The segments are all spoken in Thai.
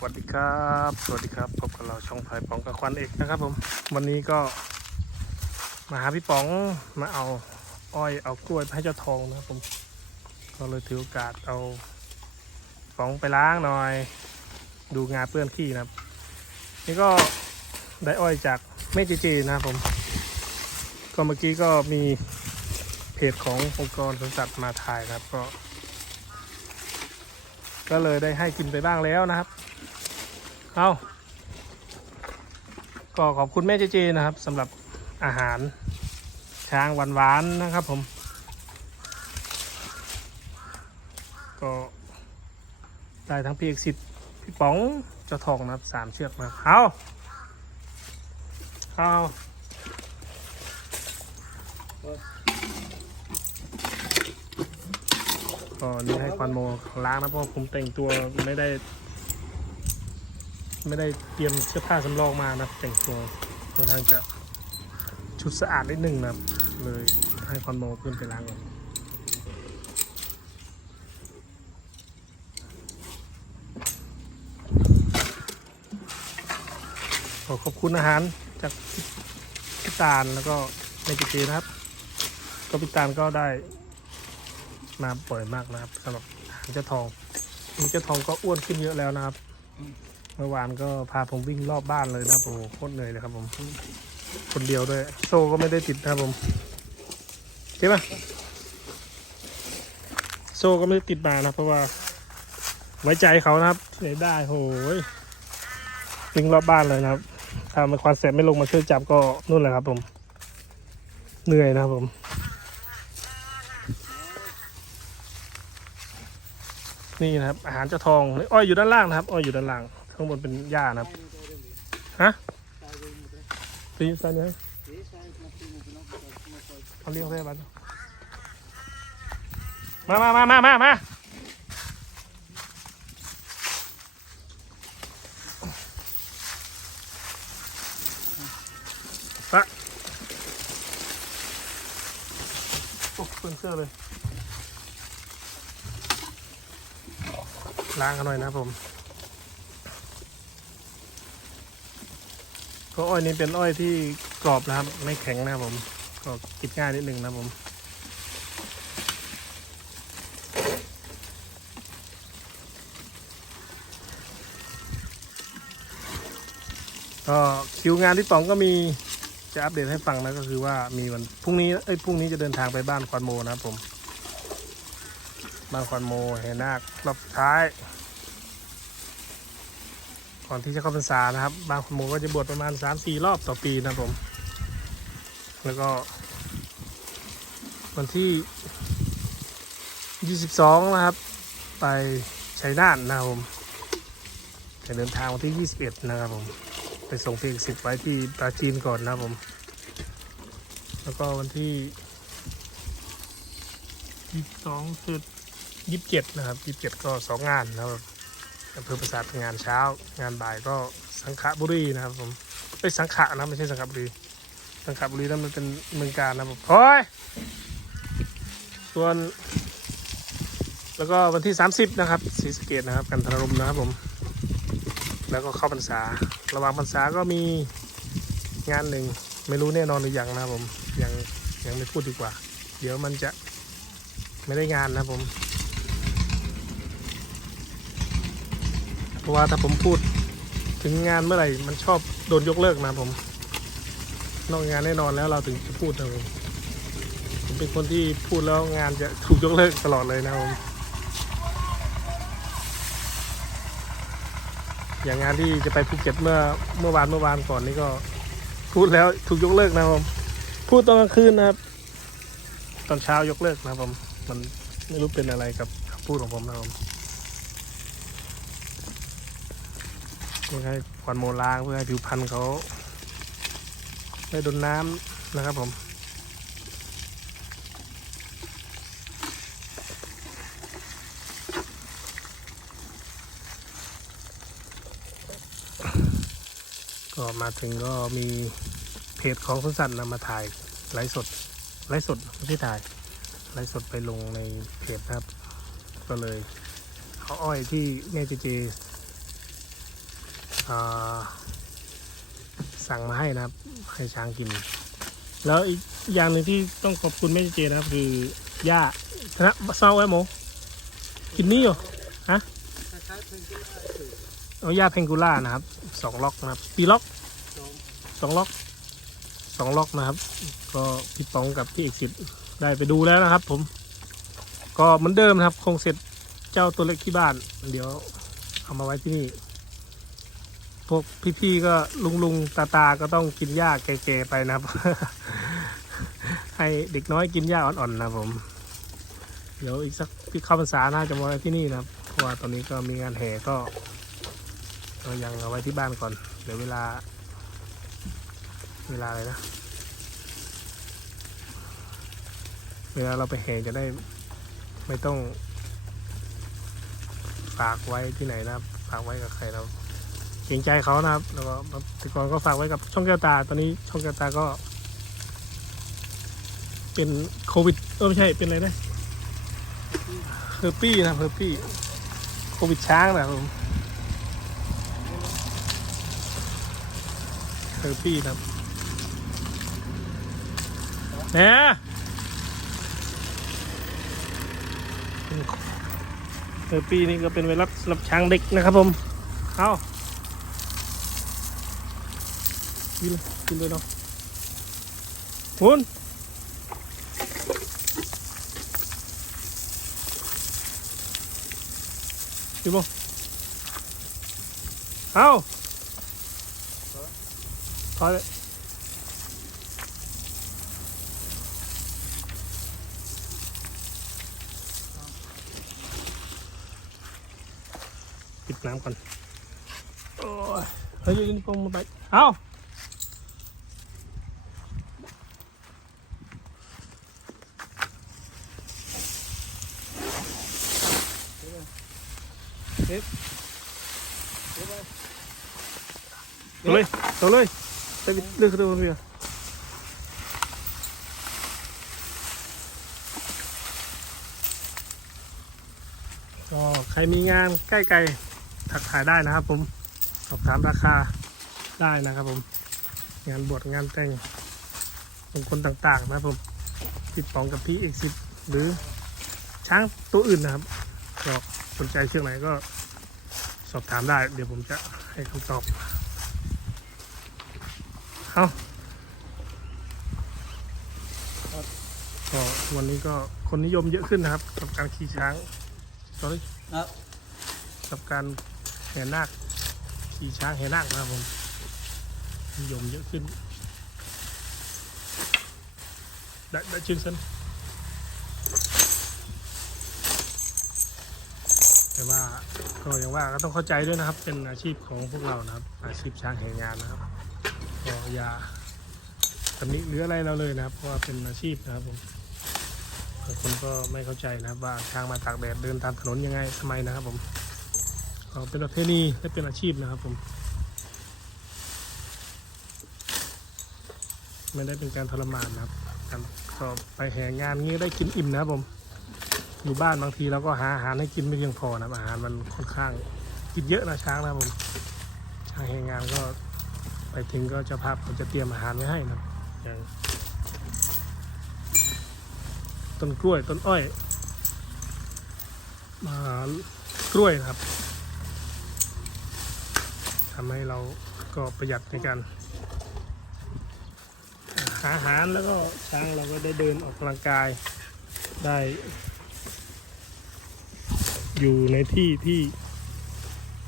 สวัสดีครับ สวัสดีครับ พบกับเราช่องไผ่ป๋องกับควันเอกนะครับผม วันนี้ก็มาหาพี่ป๋องมาเอาอ้อยเอากล้วยให้เจ้าทองนะครับผม ก็เลยถือโอกาสเอาป๋องไปล้างหน่อย ดูงาเปื้อนขี้นะครับ นี่ก็ได้อ้อยจากแม่เจเจนะครับผม ก็เมื่อกี้ก็มีเพจขององค์กรสวนสัตว์มาถ่ายนะครับก็ก็เลยได้ให้กินไปบ้างแล้วนะครับ เอาก็ขอบคุณแม่เจเจนะครับสำหรับอาหารช้างหวานๆนะครับผม ก็ได้ทั้งพี่เอกสิทธิ์พี่ป๋องเจ้าทองนะครับสามเชือกนะครับเอาเอาก็นี่ให้ควันโมล้างนะเพราะผมแต่งตัวไม่ได้ ไม่ได้เตรียมเสื้อผ้าสำรองมานะแต่งตัวค่อนข้างจะชุดสะอาดนิดนึงนะครับเลยให้คอนโมเพื่อนไปล้างก่อนขอขอบคุณอาหารจากพิตาลแล้วก็ในกิจนะครับ ก็พิตาลก็ได้มาปล่อยมากนะครับสำหรับหารเจ้าทองนี่เจ้าทองก็อ้วนขึ้นเยอะแล้วนะครับ เมื่อวานก็พาผมวิ่งรอบบ้านเลยนะครับโคตรเหนื่อยเลยครับผม คนเดียวด้วย โซ่ก็ไม่ได้ติดนะครับผมใช่ปะโซ่ก็ไม่ได้ติดมานะเพราะว่า ไว้ใจเขานะครับที่ไหนได้โหยวิ่งรอบบ้านเลยนะครับถ้ามันควันเสร็จไม่ลงมาช่วยจับก็นู่นแหละครับ ผม เหนื่อยนะครับผมนี่นะครับอาหารเจ้าทองอ้อยอยู่ด้านล่างนะครับอ้อยอยู่ด้านล่าง ข้างบนเป็นหญ้านะครับฮะตีใส่เนื้อเอาเลี้ยงไปบ้านมามามามามามาปะโอ้เปื้อนเสื้อเลยล้างกันหน่อยนะครับผม ก็อ้อยนี้เป็นอ้อยที่กรอบนะครับ ไม่แข็งนะครับผม ก็กินง่ายนิดนึงนะครับผมก็คิวงานที่ป๋องก็มีจะอัปเดตให้ฟังนะก็คือว่ามีวันพรุ่งนี้เอ้ยพรุ่งนี้จะเดินทางไปบ้านควันโมนะครับผม บ้านควันโมแห่นาครอบท้าย ก่อนที่จะเข้าพรรษานะครับ บางคนโมก็จะบวชประมาณ3าสี่รอบต่อปีนะผม แล้วก็ วันที่22นะครับ ไปชัยนาทนะครับผมจะเดินทางวันที่21นะครับผมไปส่งเพลงสิบไว้ที่ปราจีนก่อนนะครับผม แล้วก็วันที่22คือ27นะครับ27ก็สองงานนะครับ อำเภอประสาทงานเช้า งานบ่ายก็สังขบุรีนะครับผมไอ้สังขะนะไม่ใช่สังขบุรี สังขบุรีนั่นมันเป็นเมืองการนะครับผมโอ้ยส่วน แล้วก็วันที่ 30 นะครับศรีสะเกดนะครับ กันทรารมนะครับผม แล้วก็เข้าพรรษา ระหว่างพรรษาก็มีงานหนึ่งไม่รู้แน่นอนหรือยังนะครับผมยังยังไม่พูดดีกว่า เดี๋ยวมันจะไม่ได้งานนะครับผม เพ ราะว่าถ้าผมพูดถึงงานเมื่อไหร่ มันชอบโดนยกเลิกนะผม นอกงานแน่นอนแล้วเราถึงจะพูดนะผมผมเป็นคนที่พูดแล้วงานจะถูกยกเลิกตลอดเลยนะผมอย่างงานที่จะไปภูเก็ตเมื่อเมื่อวานเมื่อวานก่อนนี่ก็พูดแล้วถูกยกเลิกนะผมพูดตอนกลางคืนนะครับ ตอนเช้ายกเลิกนะผมมันไม่รู้เป็นอะไรกับคำพูดของผมนะครับผม เพื่อให้ควันโมล้างเพื่อให้ผิวพรรณเขาได้โดนน้ำนะครับผมก็มาถึงก็มีเพจของคุสันนำมาถ่ายไลฟ์สดไลฟ์สดไม่ใช่ถ่ายไลฟ์สดไปลงในเพจนะครับ ก็เลยเอาอ้อยที่แม่เจเจ สั่งมาให้นะครับ ให้ช้างกิน แล้วอีกอย่างหนึ่งที่ต้องขอบคุณแม่เจนะครับ คือหญ้าธนะเศร้าไว้หมูกินนี่อยู่ฮะเอาหญ้าเพงกูล่านะครับสองล็อกนะครับกี่ล็อกสองล็อกสองล็อกนะครับ ก็พี่ป๋องกับพี่เอกสิทธิ์ได้ไปดูแล้วนะครับ ผม ก็เหมือนเดิมนะครับ คงเสร็จเจ้าตัวเล็กที่บ้าน เดี๋ยวเอามาไว้ที่นี่ พวกพี่ๆก็ลุงลุงตาตาก็ต้องกินหญ้าแก่ๆไปนะครับ ให้เด็กน้อยกินหญ้าอ่อนๆนะผม เดี๋ยวอีกสักพี่เข้าพรรษาน่าจะมาไว้ที่นี่นะครับเพราะว่าตอนนี้ก็มีงานแห่ก็เรายังเอาไว้ที่บ้านก่อนเดี๋ยวเวลา เวลาอะไรนะ เวลาเราไปแห่จะได้ไม่ต้อง ฝากไว้ที่ไหนนะครับ ฝากไว้กับใครเรา เกรงใจเขานะครับแล้วก็แต่ก่อนก็ฝากไว้กับช่องแก้วตา ตอนนี้ช่องแก้วตาก็ เป็นโควิดเออไม่ใช่เป็นอะไรนะเฮอร์ปี้นะเฮอร์ปี้โควิดช้างนะครับผมเฮอร์ปี้นะครับเนี่ยเฮอร์ปี้นี่ก็เป็นไวรัสสำหรับช้างเด็กนะครับผม เอา กินเลยกินเลยเนาะคุณกินบ่เอาพอเลยปิดน้ำก่อนโอ้ยเฮ้ยยืนปงมาไปเอา เอ๊ะตัวเลยตัวเลยไปเลือกตัวมันเรือก็ใครมีงานใกล้ๆถักถ่ายได้นะครับผม สอบถามราคาได้นะครับผม งานบวชงานแต่งมงคลต่างๆนะครับผมติดป๋องกับพี่เอกสิทธิ์หรือช้างตัวอื่นนะครับก็ สนใจเชือกไหนก็สอบถามได้ เดี๋ยวผมจะให้คำตอบ เอาก็วันนี้ก็คนนิยมเยอะขึ้นนะครับกับการขี่ช้างตอนนี้ครับกับการแห่นาคขี่ช้างแห่นาคนะครับผมนิยมเยอะขึ้นได้ได้ชื่นสัน แต่ว่าก็อย่างว่าก็ต้องเข้าใจด้วยนะครับ เป็นอาชีพของพวกเรานะครับ อาชีพช้างแห่งงานนะครับก็อย่าตำหนิหรืออะไรเราเลยนะครับ เพราะว่าเป็นอาชีพนะครับผมบางคนก็ไม่เข้าใจนะครับว่าช้างมาตากแดดเดินตามถนนยังไงทำไมนะครับผมก็เป็นประเพณีและเป็นอาชีพนะครับผมไม่ได้เป็นการทรมานนะครับก็ไปแห่งานงี้ได้กินอิ่มนะครับผม อยู่บ้านบางทีเราก็หาอาหารให้กินไม่เพียงพอนะอาหารมันค่อนข้างกินเยอะนะช้างนะผมช้างแห่งานก็ไปถึงก็จะภาพเขาจะเตรียมอาหารไว้ให้นะอย่างต้นกล้วยต้นอ้อยมากล้วยนะครับทำให้เราก็ประหยัดในการหาอาหารแล้วก็ช้างเราก็ได้เดินออกกำลังกายได้ อยู่ในที่ที่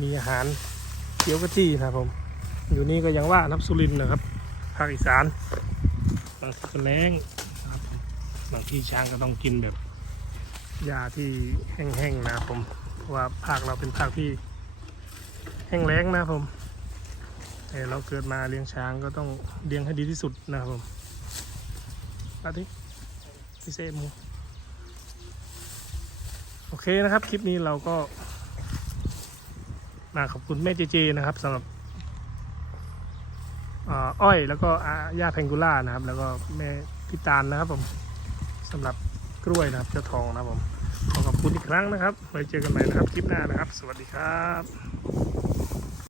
มีอาหารเกี๊ยวกะที่นะครับผม อยู่นี่ก็ยังว่านับสุรินนะครับ ภาคอีสาน บางทีก็แรงนะครับบางที่ช้างก็ต้องกินแบบหญ้าที่แห้งๆนะครับผมเพราะว่าภาคเราเป็นภาคที่แห้งแล้งนะครับผมแต่เราเกิดมาเลี้ยงช้างก็ต้องเลี้ยงให้ดีที่สุดนะครับผมอาทิพิเศษมู โอเคนะครับ คลิปนี้เราก็มาขอบคุณแม่เจเจนะครับสำหรับอ้อยแล้วก็อาญาแพงกูล่านะครับ แล้วก็แม่พิตาลนะครับผมสำหรับกล้วยนะครับเจ้าทองนะครับผมขอขอบคุณอีกครั้งนะครับไว้เจอกันใหม่นะครับคลิปหน้านะครับ สวัสดีครับ